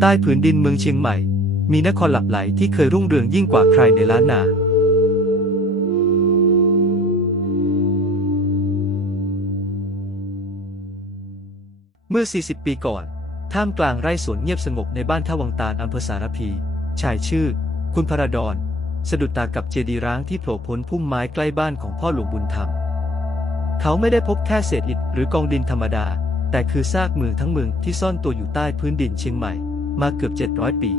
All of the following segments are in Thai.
ใต้ผืนดินเมืองเชียงใหม่ มีนครหลับไหลที่เคยรุ่งเรืองยิ่งกว่าใครในล้านนาเมื่อ 40 ปีก่อน ท่ามกลางไร่สวนเงียบสงบในบ้านท่าวังตาลอำเภอสารพี ชายชื่อ คุณพระดอน สะดุดตากับเจดีย์ร้างที่โผล่พ้นพุ่มไม้ใกล้บ้านของพ่อหลวงบุญธรรม เขาไม่ได้พบแค่เศษอิฐหรือกองดินธรรมดา แต่คือซากเมืองทั้งเมืองที่ซ่อนตัวอยู่ใต้พื้นดินเชียงใหม่ มาเกือบ 700 ปี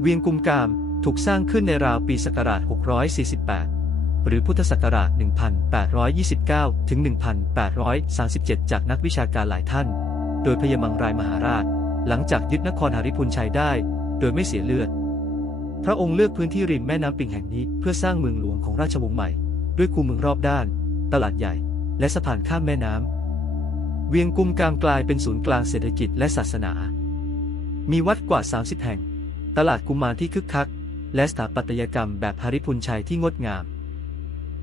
เวียงกุมกามถูกสร้างขึ้นในราวปีศักราช 648 หรือพุทธศักราช 1829 ถึง 1837 จากนักวิชาการหลายท่าน โดยพยมังรายมหาราช หลังจากยึดนครหาริพุนชัยได้ โดยไม่เสียเลือด พระองค์เลือกพื้นที่ริมแม่น้ำปิงแห่งนี้เพื่อสร้างเมืองหลวงของราชวงศ์ใหม่ ด้วยคูเมืองรอบด้าน ตลาดใหญ่ และสะพานข้ามแม่น้ำเวียงกุมกามกลายเป็นศูนย์กลางเศรษฐกิจและศาสนา มีวัดกว่า 30 แห่ง ตลาดกุมารที่คึกคัก และสถาปัตยกรรมแบบหาริพุนชัยที่งดงาม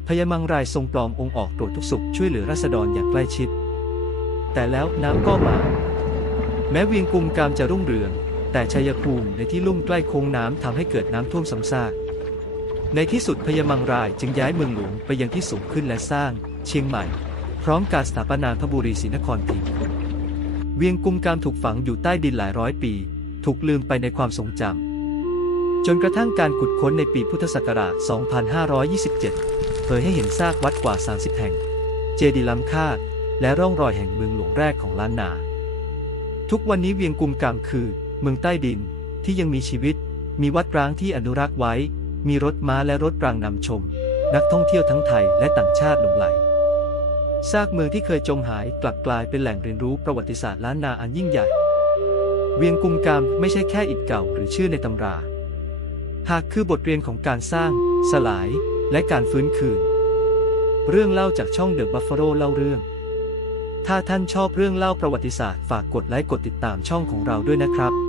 พญามังรายทรงปลอมองค์ออกตรวจทุกสุขช่วยเหลือราษฎรอย่างใกล้ชิด แต่แล้วน้ำก็มา แม้เวียงกุมกามจะรุ่งเรือง แต่ชัยภูมิในที่ลุ่มใกล้โค้งน้ำทำให้เกิดน้ำท่วมซ้ำซากในที่สุดพญามังรายจึงย้ายเมืองหลวงไปยังที่สูงขึ้นและสร้าง เชียงใหม่ พร้อมการสถาปนาพระบุรีศรีนครพิงค์เวียงกุมกามถูกฝังอยู่ใต้ดินหลายร้อยปี ถูกลืมไปในความทรงจำ จนกระทั่งการขุดค้นในปีพุทธศักราช 2527 เผยให้เห็นซากวัดกว่า 30 แห่ง เจดีย์ล้ำค่าและร่องรอยแห่งเมืองหลวงแรกของล้านนา ทุกวันนี้เวียงกุมกามคือ เมืองใต้ดินที่ยังมีชีวิต มีวัดร้างที่อนุรักษ์ไว้ มีรถม้าและรถรางนำชม นักท่องเที่ยวทั้งไทยและต่างชาติหลงไหลซากเมืองที่เคยจมหายกลับกลายเป็นแหล่งเรียนรู้ประวัติศาสตร์ล้านนาอันยิ่งใหญ่ เวียงกุมกามไม่ใช่แค่อิฐเก่าหรือชื่อในตำรา หากคือบทเรียนของการสร้าง สลาย และการฟื้นคืน เรื่องเล่าจากช่องเดอะบัฟฟาโลเล่าเรื่อง ถ้าท่านชอบเรื่องเล่าประวัติศาสตร์ฝากกดไลค์กดติดตามช่องของเราด้วยนะครับ